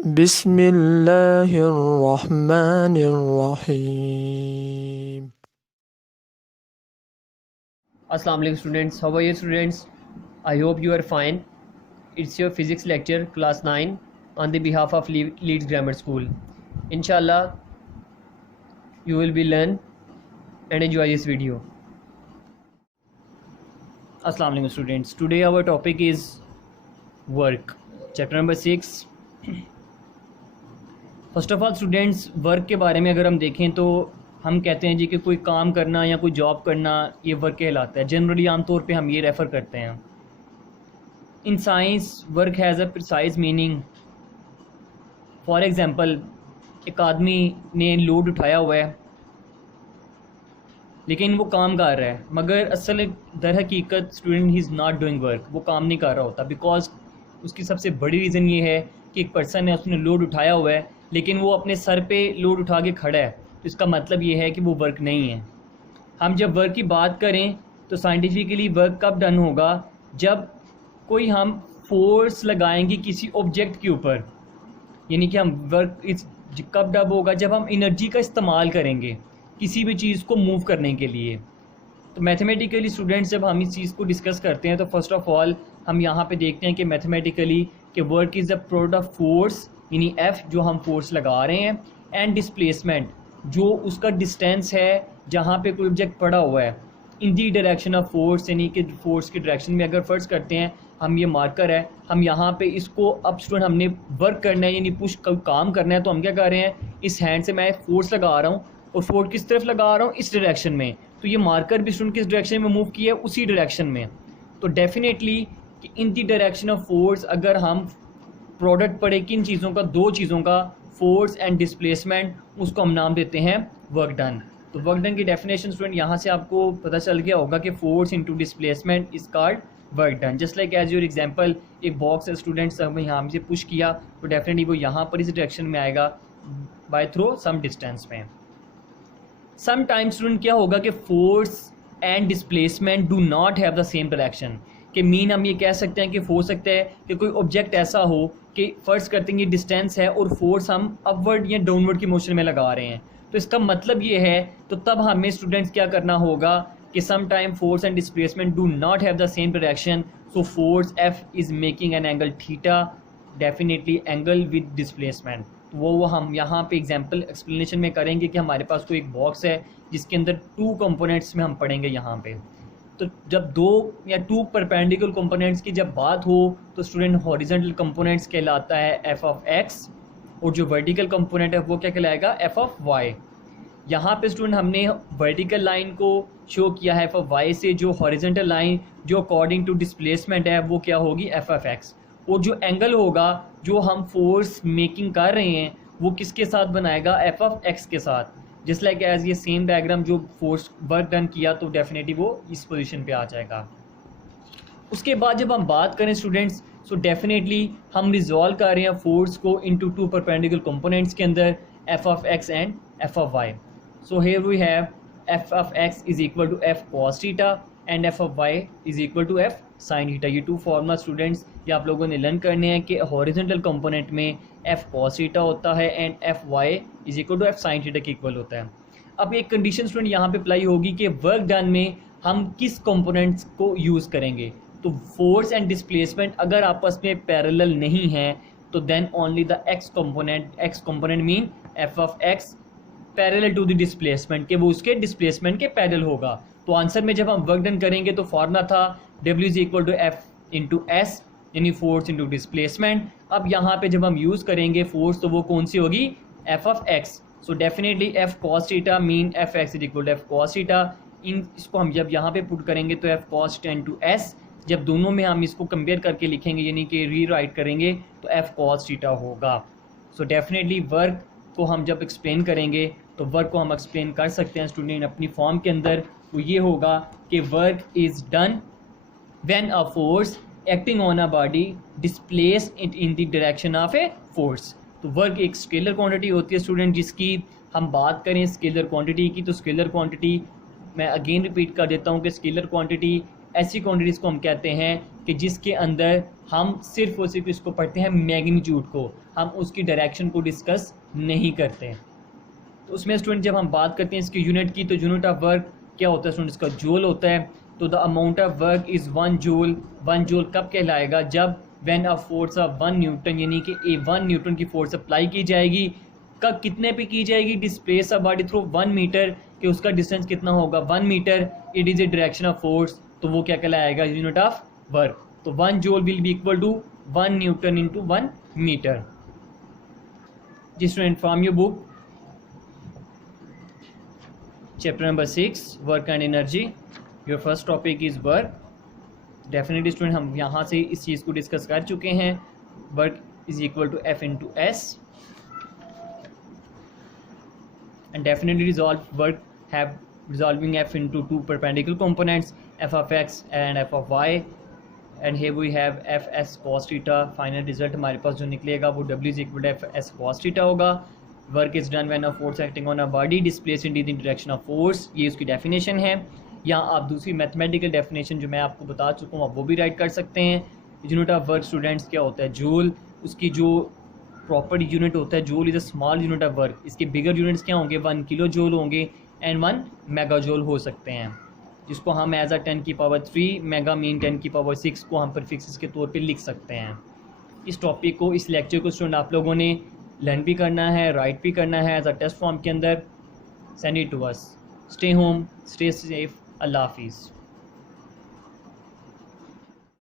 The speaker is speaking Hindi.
बिस्मिल्लाहिर्रहमानिर्रहीम। Assalamu alaikum students, how are you students? I hope you are fine. It's your physics lecture class 9 on the behalf of Leeds Grammar School. Inshallah you will be learn and enjoy this video. Assalamu alaikum students, today our topic is work, chapter number 6. First of all students, work के बारे में अगर हम देखें तो हम कहते हैं जी कि कोई काम करना या कोई जॉब करना ये वर्क कहलाता है। जनरली आमतौर पे हम ये रेफ़र करते हैं। In science work has a precise meaning. For example, एक आदमी ने लोड उठाया हुआ है लेकिन वो काम कर रहा है, मगर असल दर हकीकत student he is not doing work, वो काम नहीं कर रहा होता। बिकॉज उसकी सबसे बड़ी रीज़न ये है कि एक पर्सन है, उसने लोड उठाया हुआ है लेकिन वो अपने सर पे लोड उठा के खड़ा है, तो इसका मतलब ये है कि वो वर्क नहीं है। हम जब वर्क की बात करें तो साइंटिफिकली वर्क कब डन होगा, जब कोई हम फोर्स लगाएंगे किसी ऑब्जेक्ट के ऊपर, यानी कि हम वर्क इस कब डन होगा जब हम एनर्जी का इस्तेमाल करेंगे किसी भी चीज़ को मूव करने के लिए। तो मैथमेटिकली स्टूडेंट्स जब हम इस चीज़ को डिस्कस करते हैं तो फर्स्ट ऑफ ऑल हम यहाँ पे देखते हैं कि मैथमेटिकली कि work is the product of force, यानी एफ जो हम फोर्स लगा रहे हैं, एंड डिस्प्लेसमेंट जो उसका डिस्टेंस है जहाँ पे कोई ऑब्जेक्ट पड़ा हुआ है, इन दी डायरेक्शन ऑफ फोर्स, यानी कि फोर्स की डायरेक्शन में। अगर फर्ज करते हैं हम ये मार्कर है, हम यहाँ पे इसको अब स्टूडेंट हमने वर्क करना है यानी पुश काम करना है, तो हम क्या कर रहे हैं, इस हैंड से मैं फोर्स लगा रहा हूँ और फोर्स किस तरफ लगा रहा हूँ, इस डायरेक्शन में। तो ये मार्कर भी स्टूडेंट किस डायरेक्शन में मूव किया है, उसी डायरेक्शन में। तो डेफिनेटली कि इन दी डायरेक्शन ऑफ फोर्स अगर हम प्रोडक्ट पड़े किन चीज़ों का, दो चीज़ों का, फोर्स एंड डिस्प्लेसमेंट, उसको हम नाम देते हैं वर्क डन। तो वर्क डन की डेफिनेशन स्टूडेंट यहाँ से आपको पता चल गया होगा कि force into displacement is called work done. Just like as your example, एक बॉक्स है स्टूडेंट्स, हमें यहाँ से पुश किया तो डेफिनेटली वो यहाँ पर इस डायरेक्शन में आएगा बाय थ्रो सम डिस्टेंस में। सम टाइम स्टूडेंट क्या होगा कि force and displacement do not have the same direction. कि मीन हम ये कह सकते हैं कि हो सकता है कि कोई ऑब्जेक्ट ऐसा हो कि फर्ज करते हैं ये डिस्टेंस है और फोर्स हम अपवर्ड या डाउनवर्ड की मोशन में लगा रहे हैं, तो इसका मतलब ये है, तो तब हमें स्टूडेंट्स क्या करना होगा कि some time force and displacement do not have the same direction, so force F is making an angle theta, definitely angle with displacement. तो वो हम यहाँ पे एग्जांपल एक्सप्लेनेशन में करेंगे कि हमारे पास कोई एक बॉक्स है जिसके अंदर टू कंपोनेंट्स में हम पढ़ेंगे यहाँ पे। तो जब दो या टू परपेंडिकुलर कंपोनेंट्स की जब बात हो तो स्टूडेंट हॉरिजॉन्टल कंपोनेंट्स कहलाता है एफ ऑफ एक्स, और जो वर्टिकल कंपोनेंट है वो क्या कहलाएगा, एफ ऑफ वाई। यहाँ पे स्टूडेंट हमने वर्टिकल लाइन को शो किया है एफ ऑफ वाई से, जो हॉरिजॉन्टल लाइन जो अकॉर्डिंग टू डिस्प्लेसमेंट है वो क्या होगी, एफ ऑफ एक्स। और जो एंगल होगा जो हम फोर्स मेकिंग कर रहे हैं वो किसके साथ बनाएगा, एफ ऑफ एक्स के साथ। जस्ट लाइक एज ये सेम डायग्राम जो फोर्स वर्क डन किया तो डेफिनेटली वो इस पोजीशन पे आ जाएगा। उसके बाद जब हम बात करें स्टूडेंट्स, सो डेफिनेटली हम रिजॉल्व कर रहे हैं फोर्स को इनटू टू परपेंडिकुलर कंपोनेंट्स के अंदर, F of X and F of Y. So here we have F of X is equal to F cos theta and F of Y is equal to F sine theta. ये टू फॉर्मूला स्टूडेंट्स ये आप लोगों ने लर्न करने हैं कि हॉरिजॉन्टल कंपोनेंट में एफ कॉस थीटा होता है and F Y is equal to F sine theta के इक्वल होता है। अब एक कंडीशन स्टूडेंट यहाँ पे अप्लाई होगी कि वर्क डन में हम किस कंपोनेंट्स को यूज़ करेंगे। तो फोर्स एंड डिस्प्लेसमेंट अगर आपस में पैरेलल नहीं है तो then only the X component mean F of X parallel to the displacement, के वो उसके डिस्प्लेसमेंट के पैरेलल होगा। तो आंसर में जब हम वर्क डन करेंगे तो फॉर्मूला था W is equal to F into S, यानी फोर्स इंटू डिस्प्लेसमेंट। अब यहाँ पे जब हम यूज़ करेंगे फोर्स तो वो कौन सी होगी, F of X. So definitely F cos theta mean F X is equal to F cos theta. इसको हम जब यहाँ पे पुट करेंगे तो F cos theta into S, जब दोनों में हम इसको कंपेयर करके लिखेंगे यानी कि री राइट करेंगे तो एफ कॉस थीटा होगा। सो डेफिनेटली वर्क को हम जब एक्सप्लेन करेंगे तो वर्क को हम एक्सप्लेन कर सकते हैं स्टूडेंट अपनी फॉर्म के अंदर। तो ये होगा कि work is done when a force acting on a body displace it in the direction of a force. तो वर्क एक स्केलर क्वांटिटी होती है स्टूडेंट, जिसकी हम बात करें स्केलर क्वांटिटी की तो स्केलर क्वांटिटी मैं अगेन रिपीट कर देता हूँ कि स्केलर क्वांटिटी ऐसी क्वांटिटीज़ को हम कहते हैं कि जिसके अंदर हम सिर्फ और सिर्फ इसको पढ़ते हैं मैग्नीट्यूड को, हम उसकी डायरेक्शन को डिस्कस नहीं करते। तो उसमें स्टूडेंट जब हम बात करते हैं इसकी यूनिट की, तो यूनिट ऑफ वर्क क्या होता है स्टूडेंट, इसका जूल होता है। तो the amount of work is 1 joule. 1 joule कब कहलाएगा, जब when a force of 1 Newton, यानी कि 1 न्यूटन की फोर्स अप्लाई की जाएगी, कब कितने पे की जाएगी, displace a body through 1 metre, कि उसका डिस्टेंस कितना होगा 1 metre, it is a direction of force, तो वो क्या कहलाएगा, यूनिट ऑफ वर्क। तो 1 joule will be equal to 1 newton into 1 metre. जी student, from your book chapter number 6 work and energy, your first topic is work. Definitely student हम यहाँ से इस चीज़ को डिस्कस कर चुके हैं। Work is equal to F into S, and definitely resolve work have resolving F into two perpendicular components, f of x and f of y, and here we have f s cos theta। Final result हमारे पास जो निकलेगा वो W is equal to f s cos theta होगा। Work is done when a force acting on a body displaced in the direction of force, ये उसकी डेफिनेशन है। यहाँ आप दूसरी मैथमेटिकल डेफिनेशन जो मैं आपको बता चुका हूँ आप वो भी राइट कर सकते हैं। यूनिट ऑफ वर्क स्टूडेंट्स क्या होता है, जूल। उसकी जो प्रॉपर यूनिट होता है joule is a small unit of work. इसके बिगर यूनिट्स क्या होंगे, 1 किलो जूल होंगे एंड 1 मेगा जूल हो सकते हैं, जिसको हम एज अ 10 की पावर 3 मेगा मीन 10 की पावर 6 को हम प्रीफिक्सेस के तौर पे लिख सकते हैं। इस टॉपिक को, इस लेक्चर को स्टूडेंट आप लोगों ने लर्न भी करना है, राइट भी करना है एज अ टेस्ट फॉर्म के अंदर। Send it to us. Stay home, stay safe, अल्लाह हाफिज़।